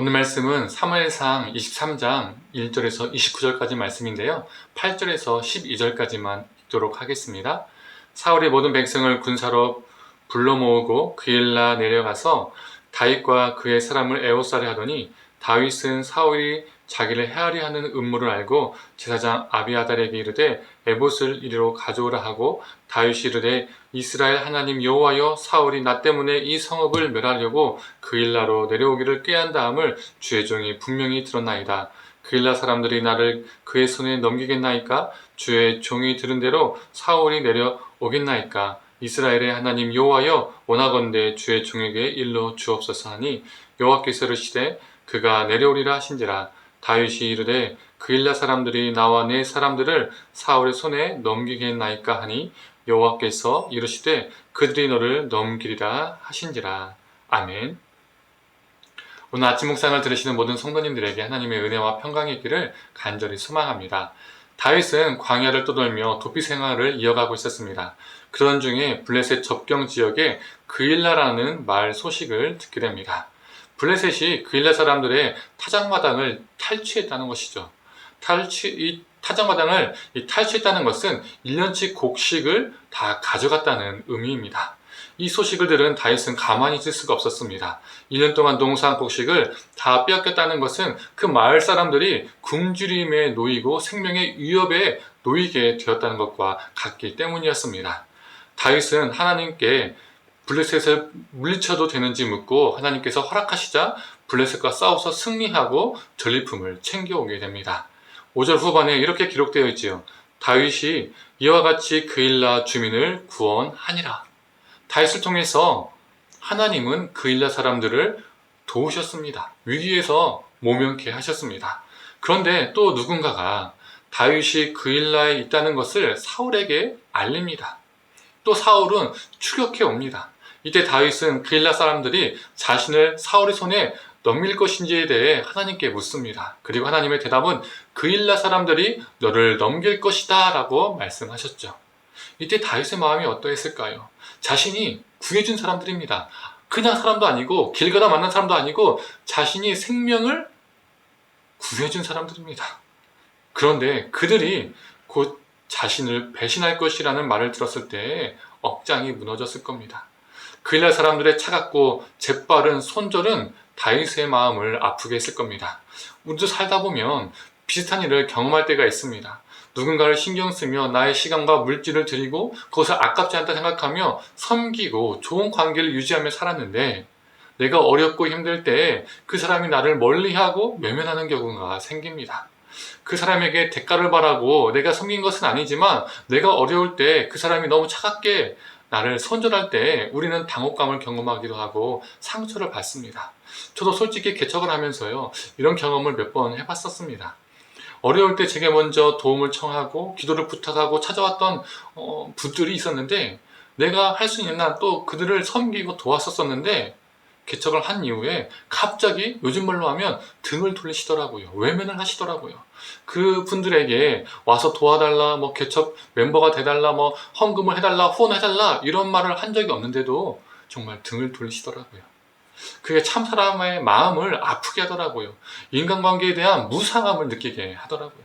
오늘 말씀은 사무엘상 23장 1절에서 29절까지 말씀인데요. 8절에서 12절까지만 읽도록 하겠습니다. 사울이 모든 백성을 군사로 불러 모으고 그일라 내려가서 다윗과 그의 사람을 애워싸려 하더니 다윗은 사울이 자기를 해하려 하는 음모를 알고 제사장 아비아달에게 이르되 에봇을 이리로 가져오라 하고 다윗이 이르되 이스라엘 하나님 여호와여 사울이 나 때문에 이 성읍을 멸하려고 그일라로 내려오기를 꾀한 다음을 주의 종이 분명히 들었나이다. 그일라 사람들이 나를 그의 손에 넘기겠나이까? 주의 종이 들은 대로 사울이 내려오겠나이까? 이스라엘의 하나님 여호와여 원하건대 주의 종에게 일러 주옵소서 하니 여호와께서 이르시되 그가 내려오리라 하신지라. 다윗이 이르되 그일라 사람들이 나와 내 사람들을 사울의 손에 넘기겠나이까 하니 여호와께서 이르시되 그들이 너를 넘기리라 하신지라. 아멘. 오늘 아침 묵상을 들으시는 모든 성도님들에게 하나님의 은혜와 평강이 있기를 간절히 소망합니다. 다윗은 광야를 떠돌며 도피 생활을 이어가고 있었습니다. 그런 중에 블레셋 접경 지역에 그일라라는 마을 소식을 듣게 됩니다. 블레셋이 그일라 사람들의 타작마당을 탈취했다는 것이죠. 이 타작마당을 탈취했다는 것은 1년치 곡식을 다 가져갔다는 의미입니다. 이 소식을 들은 다윗은 가만히 있을 수가 없었습니다. 1년 동안 농사한 곡식을 다 빼앗겼다는 것은 그 마을 사람들이 굶주림에 놓이고 생명의 위협에 놓이게 되었다는 것과 같기 때문이었습니다. 다윗은 하나님께 블레셋을 물리쳐도 되는지 묻고 하나님께서 허락하시자 블레셋과 싸워서 승리하고 전리품을 챙겨오게 됩니다. 5절 후반에 이렇게 기록되어 있지요. 다윗이 이와 같이 그일라 주민을 구원하니라. 다윗을 통해서 하나님은 그일라 사람들을 도우셨습니다. 위기에서 모면케 하셨습니다. 그런데 또 누군가가 다윗이 그일라에 있다는 것을 사울에게 알립니다. 또 사울은 추격해 옵니다. 이때 다윗은 그일라 사람들이 자신을 사울의 손에 넘길 것인지에 대해 하나님께 묻습니다. 그리고 하나님의 대답은 그일라 사람들이 너를 넘길 것이다 라고 말씀하셨죠. 이때 다윗의 마음이 어떠했을까요? 자신이 구해준 사람들입니다. 그냥 사람도 아니고 길 가다 만난 사람도 아니고 자신이 생명을 구해준 사람들입니다. 그런데 그들이 곧 자신을 배신할 것이라는 말을 들었을 때 억장이 무너졌을 겁니다. 그일라 사람들의 차갑고 재빠른 손절은 다윗의 마음을 아프게 했을 겁니다. 우리도 살다 보면 비슷한 일을 경험할 때가 있습니다. 누군가를 신경 쓰며 나의 시간과 물질을 들이고 그것을 아깝지 않다 생각하며 섬기고 좋은 관계를 유지하며 살았는데 내가 어렵고 힘들 때 그 사람이 나를 멀리하고 외면하는 경우가 생깁니다. 그 사람에게 대가를 바라고 내가 섬긴 것은 아니지만 내가 어려울 때 그 사람이 너무 차갑게 나를 손절할 때 우리는 당혹감을 경험하기도 하고 상처를 받습니다. 저도 솔직히 개척을 하면서요, 이런 경험을 몇 번 해봤었습니다. 어려울 때 제게 먼저 도움을 청하고 기도를 부탁하고 찾아왔던 분들이 있었는데 내가 할 수 있는 한 또 그들을 섬기고 도왔었었는데 개척을 한 이후에 갑자기 요즘 말로 하면 등을 돌리시더라고요. 외면을 하시더라고요. 그 분들에게 와서 도와달라, 개척 멤버가 돼달라, 헌금을 해달라, 후원해달라 이런 말을 한 적이 없는데도 정말 등을 돌리시더라고요. 그게 참 사람의 마음을 아프게 하더라고요. 인간관계에 대한 무상함을 느끼게 하더라고요.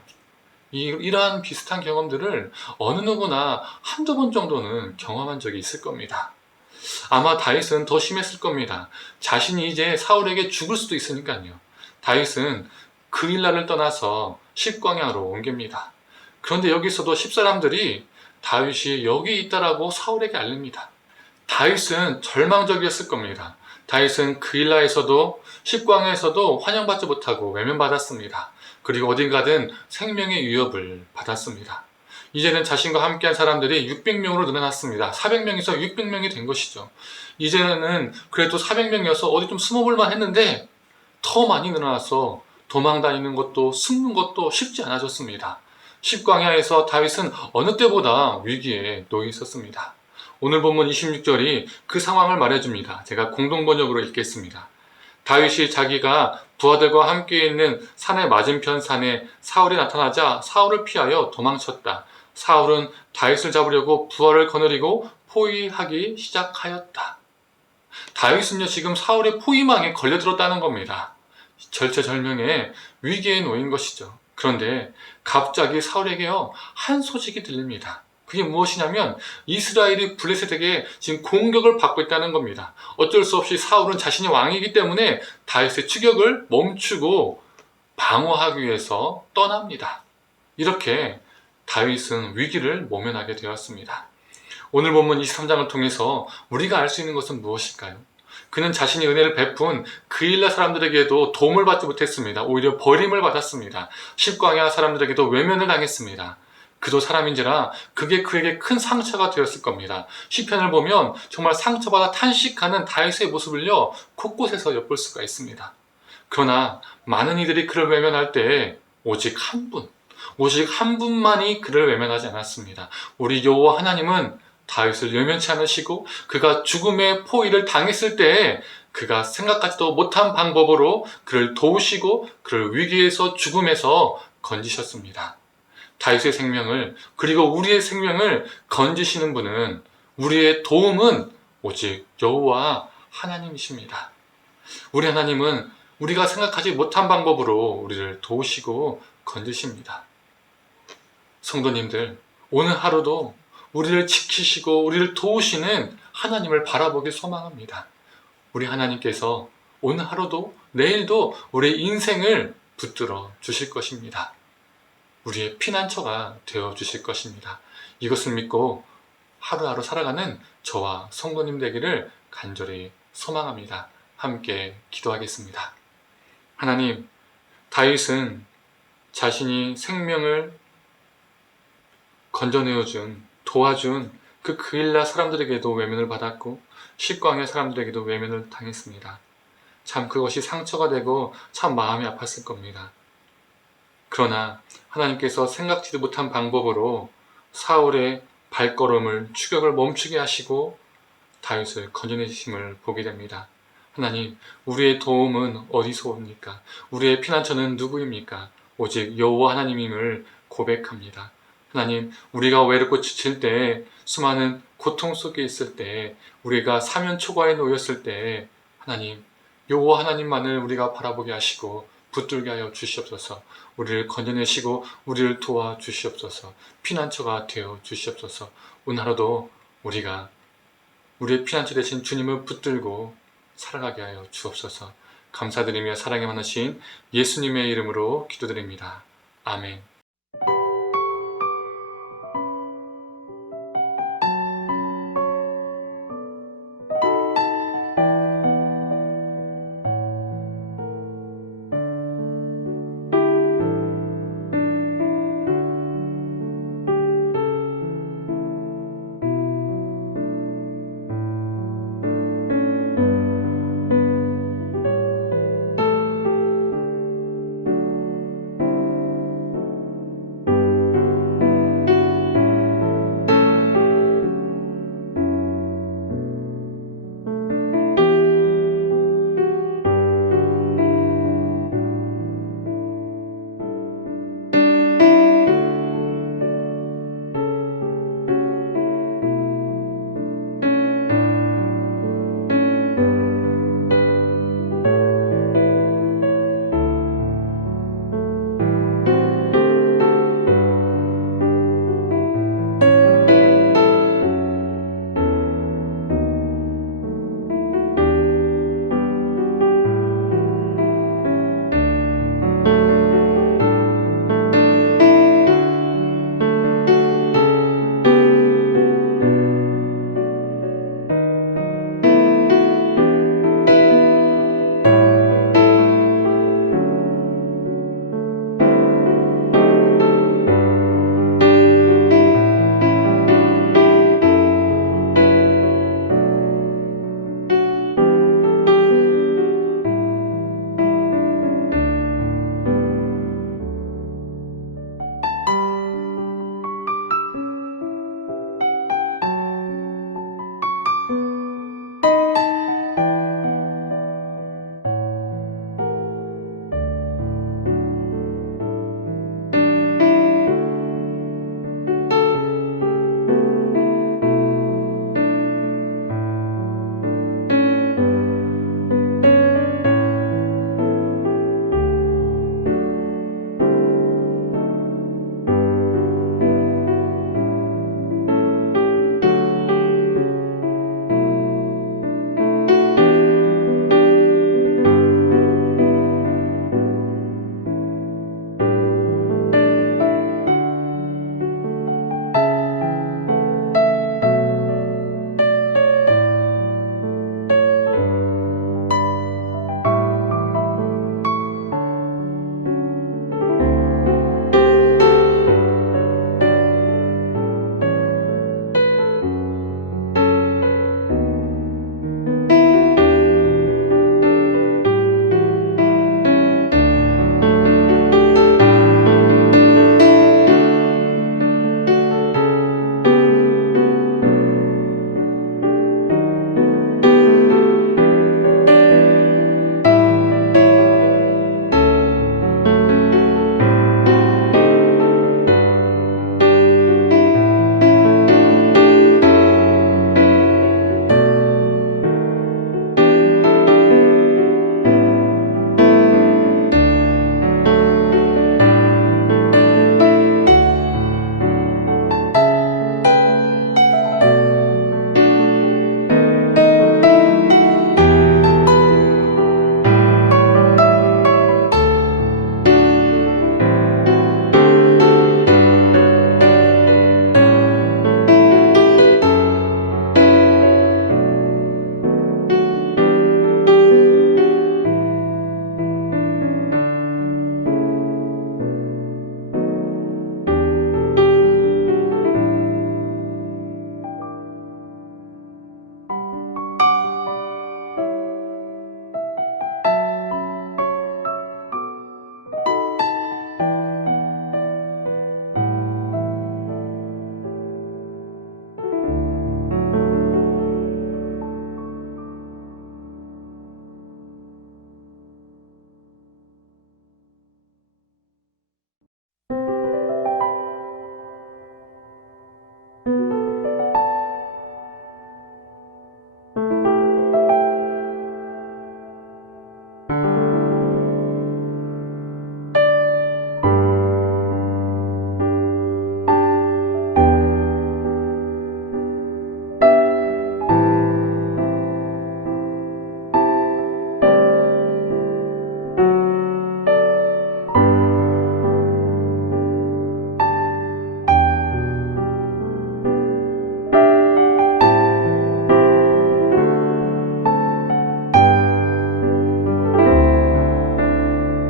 이러한 비슷한 경험들을 어느 누구나 한두 번 정도는 경험한 적이 있을 겁니다. 아마 다윗은 더 심했을 겁니다. 자신이 이제 사울에게 죽을 수도 있으니까요. 다윗은 그일라를 떠나서 십광야로 옮깁니다. 그런데 여기서도 십사람들이 다윗이 여기 있다라고 사울에게 알립니다. 다윗은 절망적이었을 겁니다. 다윗은 그일라에서도 십광야에서도 환영받지 못하고 외면받았습니다. 그리고 어딘가든 생명의 위협을 받았습니다. 이제는 자신과 함께한 사람들이 600명으로 늘어났습니다. 400명에서 600명이 된 것이죠. 이제는 그래도 400명이어서 어디 좀 숨어볼만 했는데 더 많이 늘어나서 도망 다니는 것도 숨는 것도 쉽지 않아졌습니다. 십광야에서 다윗은 어느 때보다 위기에 놓여 있었습니다. 오늘 본문 26절이 그 상황을 말해줍니다. 제가 공동번역으로 읽겠습니다. 다윗이 자기가 부하들과 함께 있는 산의 맞은편 산에 사울이 나타나자 사울을 피하여 도망쳤다. 사울은 다윗을 잡으려고 부하를 거느리고 포위하기 시작하였다. 다윗은요 지금 사울의 포위망에 걸려들었다는 겁니다. 절체절명의 위기에 놓인 것이죠. 그런데 갑자기 사울에게요, 한 소식이 들립니다. 그게 무엇이냐면 이스라엘이 블레셋에게 지금 공격을 받고 있다는 겁니다. 어쩔 수 없이 사울은 자신이 왕이기 때문에 다윗의 추격을 멈추고 방어하기 위해서 떠납니다. 이렇게 다윗은 위기를 모면하게 되었습니다. 오늘 본문 23장을 통해서 우리가 알 수 있는 것은 무엇일까요? 그는 자신이 은혜를 베푼 그일라 사람들에게도 도움을 받지 못했습니다. 오히려 버림을 받았습니다. 십광야 사람들에게도 외면을 당했습니다. 그도 사람인지라 그게 그에게 큰 상처가 되었을 겁니다. 시편을 보면 정말 상처받아 탄식하는 다윗의 모습을요, 곳곳에서 엿볼 수가 있습니다. 그러나 많은 이들이 그를 외면할 때 오직 한 분만이 그를 외면하지 않았습니다. 우리 여호와 하나님은 다윗을 외면치 않으시고 그가 죽음의 포위를 당했을 때에 그가 생각하지도 못한 방법으로 그를 도우시고 그를 위기에서 죽음에서 건지셨습니다. 다윗의 생명을, 그리고 우리의 생명을 건지시는 분은, 우리의 도움은 오직 여호와 하나님이십니다. 우리 하나님은 우리가 생각하지 못한 방법으로 우리를 도우시고 건지십니다. 성도님들, 오늘 하루도 우리를 지키시고 우리를 도우시는 하나님을 바라보길 소망합니다. 우리 하나님께서 오늘 하루도 내일도 우리의 인생을 붙들어 주실 것입니다. 우리의 피난처가 되어 주실 것입니다. 이것을 믿고 하루하루 살아가는 저와 성도님 되기를 간절히 소망합니다. 함께 기도하겠습니다. 하나님, 다윗은 자신이 생명을 건져내어준, 도와준 그 그일라 사람들에게도 외면을 받았고 십광야 사람들에게도 외면을 당했습니다. 참 그것이 상처가 되고 참 마음이 아팠을 겁니다. 그러나 하나님께서 생각지도 못한 방법으로 사울의 발걸음을, 추격을 멈추게 하시고 다윗을 건져내심을 보게 됩니다. 하나님, 우리의 도움은 어디서 옵니까? 우리의 피난처는 누구입니까? 오직 여호와 하나님임을 고백합니다. 하나님, 우리가 외롭고 지칠 때, 수많은 고통 속에 있을 때, 우리가 사면초가에 놓였을 때, 하나님, 여호와 하나님만을 우리가 바라보게 하시고 붙들게 하여 주시옵소서. 우리를 건져내시고 우리를 도와 주시옵소서. 피난처가 되어 주시옵소서. 오늘 하루도 우리가 우리의 피난처 되신 주님을 붙들고 살아가게 하여 주옵소서. 감사드리며 사랑이 많으신 예수님의 이름으로 기도드립니다. 아멘.